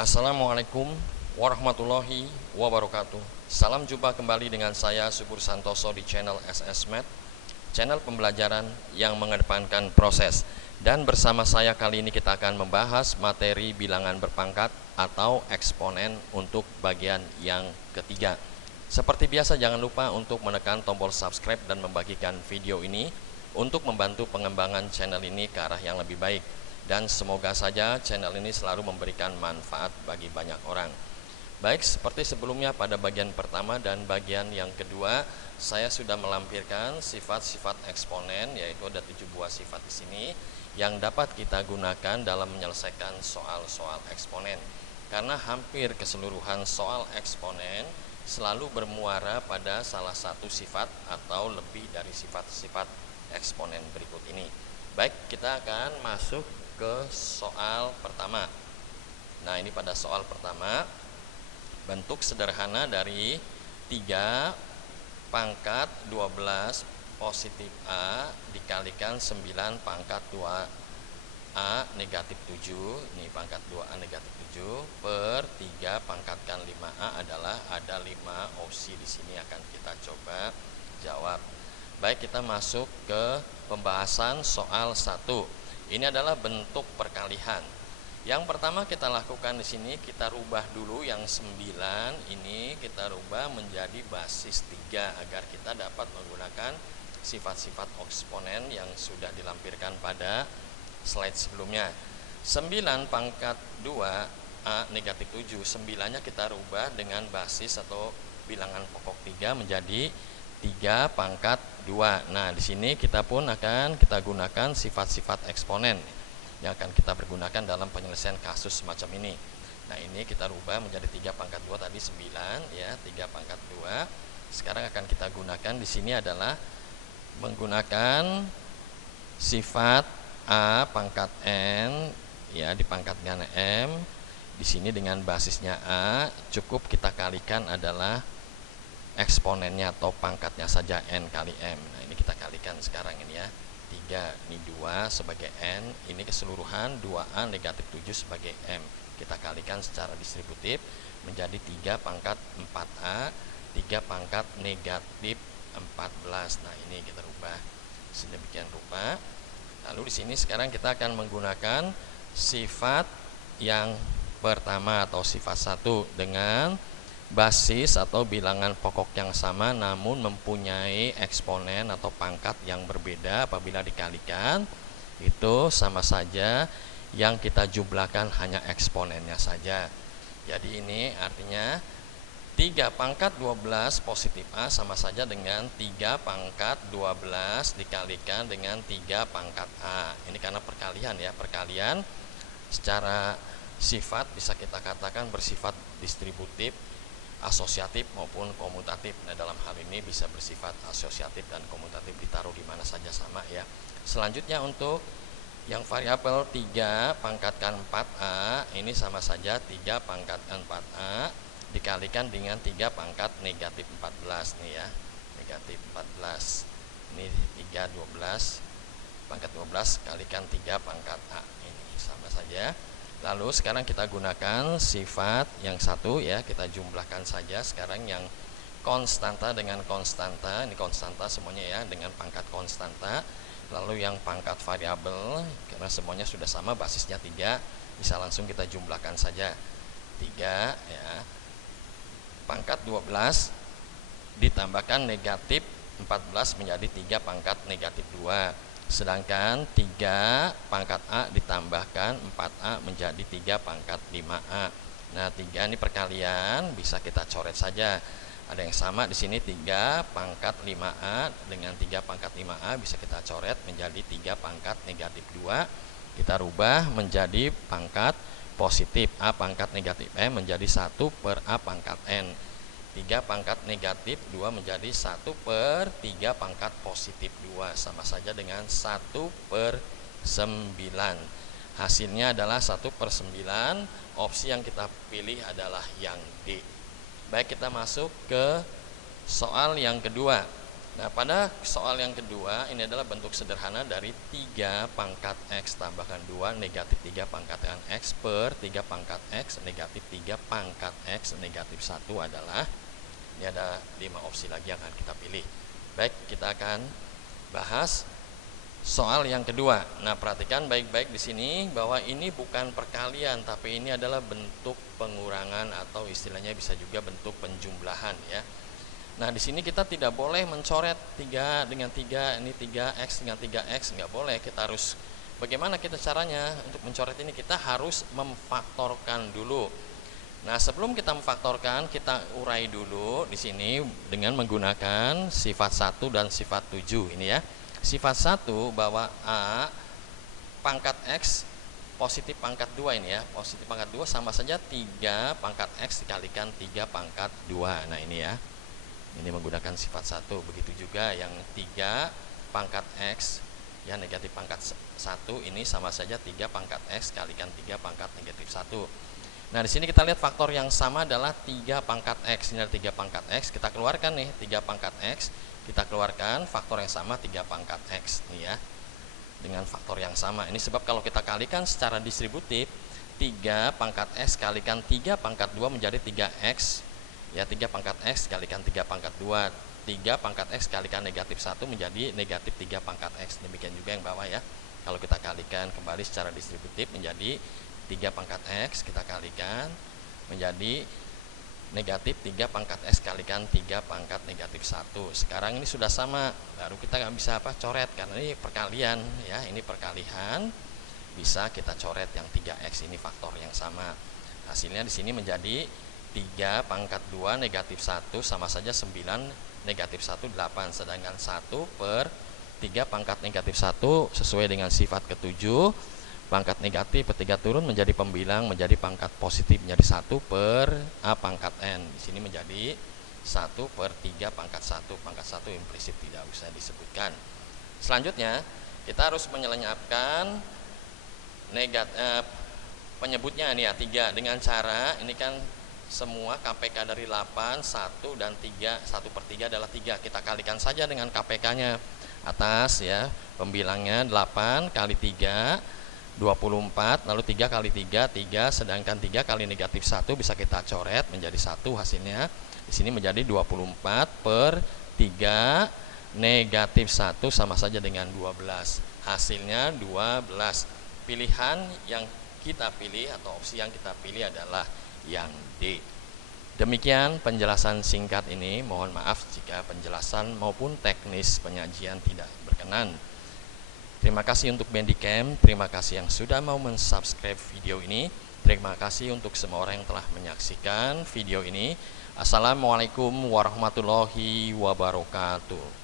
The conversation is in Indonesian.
Assalamualaikum warahmatullahi wabarakatuh. Salam jumpa kembali dengan saya Subur Santoso di channel SS Math, channel pembelajaran yang mengedepankan proses. Dan bersama saya kali ini kita akan membahas materi bilangan berpangkat atau eksponen untuk bagian yang ketiga. Seperti biasa, jangan lupa untuk menekan tombol subscribe dan membagikan video ini untuk membantu pengembangan channel ini ke arah yang lebih baik. Dan semoga saja channel ini selalu memberikan manfaat bagi banyak orang. Baik, seperti sebelumnya pada bagian pertama dan bagian yang kedua, saya sudah melampirkan sifat-sifat eksponen, yaitu ada 7 buah sifat di sini yang dapat kita gunakan dalam menyelesaikan soal-soal eksponen. Karena hampir keseluruhan soal eksponen selalu bermuara pada salah satu sifat atau lebih dari sifat-sifat eksponen berikut ini. Baik, kita akan masuk ke soal pertama. Nah, ini pada soal pertama, bentuk sederhana dari 3 pangkat 12 positif A dikalikan 9 pangkat 2A negatif 7, ini pangkat 2A negatif 7 per 3 pangkatkan 5A adalah ada 5 opsi di sini akan kita coba jawab. Baik, kita masuk ke pembahasan soal 1. Ini adalah bentuk perkalian. Yang pertama kita lakukan di sini, kita rubah dulu yang 9 ini kita rubah menjadi basis 3 agar kita dapat menggunakan sifat-sifat eksponen yang sudah dilampirkan pada slide sebelumnya. 9 pangkat 2A negatif 7, 9-nya kita rubah dengan basis atau bilangan pokok 3 menjadi 3 pangkat 2. Nah, di sini kita pun akan kita gunakan sifat-sifat eksponen yang akan kita pergunakan dalam penyelesaian kasus semacam ini. Nah, ini kita rubah menjadi 3 pangkat 2 tadi 9 ya, 3 pangkat 2. Sekarang akan kita gunakan di sini adalah menggunakan sifat A pangkat N ya, dipangkatkan M. Di sini dengan basisnya A, cukup kita kalikan adalah eksponennya atau pangkatnya saja N kali M. Nah, ini kita kalikan sekarang ini ya. 3 ini 2 sebagai N, ini keseluruhan 2A negatif 7 sebagai M. Kita kalikan secara distributif menjadi 3 pangkat 4A, 3 pangkat negatif 14. Nah, ini kita rubah sedemikian rupa. Lalu di sini sekarang kita akan menggunakan sifat yang pertama atau sifat 1 dengan basis atau bilangan pokok yang sama namun mempunyai eksponen atau pangkat yang berbeda. Apabila dikalikan itu sama saja, yang kita jumlahkan hanya eksponennya saja. Jadi ini artinya 3 pangkat 12 positif A sama saja dengan 3 pangkat 12 dikalikan dengan 3 pangkat A. Ini karena perkalian ya, perkalian secara sifat bisa kita katakan bersifat distributif, asosiatif maupun komutatif. Nah, dalam hal ini bisa bersifat asosiatif dan komutatif, ditaruh di mana saja sama ya. Selanjutnya untuk yang variabel 3 pangkatkan 4A, ini sama saja 3 pangkatkan 4A dikalikan dengan 3 pangkat negatif 14 nih ya. Negatif 14. Ini 3 12 pangkat 12 kalikan 3 pangkat A. Ini sama saja. Lalu sekarang kita gunakan sifat yang 1 ya, kita jumlahkan saja sekarang yang konstanta dengan konstanta. Ini konstanta semuanya ya, dengan pangkat konstanta. Lalu yang pangkat variabel, karena semuanya sudah sama basisnya 3, bisa langsung kita jumlahkan saja. 3 ya, pangkat 12 ditambahkan negatif 14 menjadi 3 pangkat negatif 2. Sedangkan 3 pangkat A ditambahkan 4A menjadi 3 pangkat 5A. Nah, 3 ini perkalian bisa kita coret saja. Ada yang sama di sini 3 pangkat 5A dengan 3 pangkat 5A bisa kita coret menjadi 3 pangkat negatif 2. Kita rubah menjadi pangkat positif A pangkat negatif M menjadi 1 per A pangkat N. 3 pangkat negatif 2 menjadi 1 per 3 pangkat positif 2, sama saja dengan 1 per 9. Hasilnya adalah 1 per 9. Opsi yang kita pilih adalah yang D. Baik, kita masuk ke soal yang kedua. Nah, pada soal yang kedua, ini adalah bentuk sederhana dari 3 pangkat X tambahkan 2 negatif 3 pangkat X per 3 pangkat X negatif 3 pangkat X negatif 1 adalah, ini ada 5 opsi lagi yang akan kita pilih. Baik, kita akan bahas soal yang kedua. Nah, perhatikan baik-baik di sini bahwa ini bukan perkalian, tapi ini adalah bentuk pengurangan atau istilahnya bisa juga bentuk penjumlahan ya. Nah, di sini kita tidak boleh mencoret 3 dengan 3, ini 3X dengan 3X, nggak boleh. Kita harus, bagaimana kita caranya untuk mencoret ini? Kita harus memfaktorkan dulu. Nah, sebelum kita memfaktorkan, kita urai dulu di sini dengan menggunakan sifat 1 dan sifat 7 ini ya. Sifat 1 bahwa A pangkat X positif pangkat 2 ini ya. Positif pangkat 2 sama saja 3 pangkat X dikalikan 3 pangkat 2. Nah, ini ya. Ini menggunakan sifat 1. Begitu juga yang 3 pangkat X ya, negatif pangkat 1 ini sama saja 3 pangkat X kalikan 3 pangkat negatif 1. Nah, di sini kita lihat faktor yang sama adalah 3 pangkat X. Ini ada 3 pangkat X, kita keluarkan nih 3 pangkat X, kita keluarkan faktor yang sama 3 pangkat X nih ya. Dengan faktor yang sama. Ini sebab kalau kita kalikan secara distributif, 3 pangkat X kalikan 3 pangkat 2 menjadi 3X ya, 3 pangkat X kalikan 3 pangkat 2, 3 pangkat X kalikan negatif 1 menjadi negatif 3 pangkat X. Demikian juga yang bawah ya. Kalau kita kalikan kembali secara distributif menjadi 3 pangkat X, kita kalikan menjadi negatif 3 pangkat X kalikan 3 pangkat negatif 1. Sekarang ini sudah sama, baru kita nggak bisa coret karena ini perkalian ya, ini perkalian. Bisa kita coret yang 3X ini faktor yang sama. Hasilnya di sini menjadi 3 pangkat 2 negatif 1 sama saja 9, negatif 1 8, sedangkan 1 per 3 pangkat negatif 1 sesuai dengan sifat ke-7, pangkat negatif per 3 turun menjadi pembilang menjadi pangkat positif menjadi 1 per A pangkat N. Di sini menjadi 1 per 3 pangkat 1, pangkat 1 implisit tidak usah disebutkan. Selanjutnya kita harus menyelenyapkan penyebutnya nih ya, 3 dengan cara ini kan semua KPK dari 8, 1 dan 3, 1 per 3 adalah 3. Kita kalikan saja dengan KPK-nya atas ya. Pembilangnya 8 kali 3, 24, lalu 3 kali 3, 3, sedangkan 3 kali negatif 1 bisa kita coret menjadi 1 hasilnya. Di sini menjadi 24 per 3 negatif 1 sama saja dengan 12. Hasilnya 12. Pilihan yang kita pilih atau opsi yang kita pilih adalah yang D. Demikian penjelasan singkat ini. Mohon maaf jika penjelasan maupun teknis penyajian tidak berkenan. Terima kasih untuk Bandicam, terima kasih yang sudah mau mensubscribe video ini. Terima kasih untuk semua orang yang telah menyaksikan video ini. Assalamualaikum warahmatullahi wabarakatuh.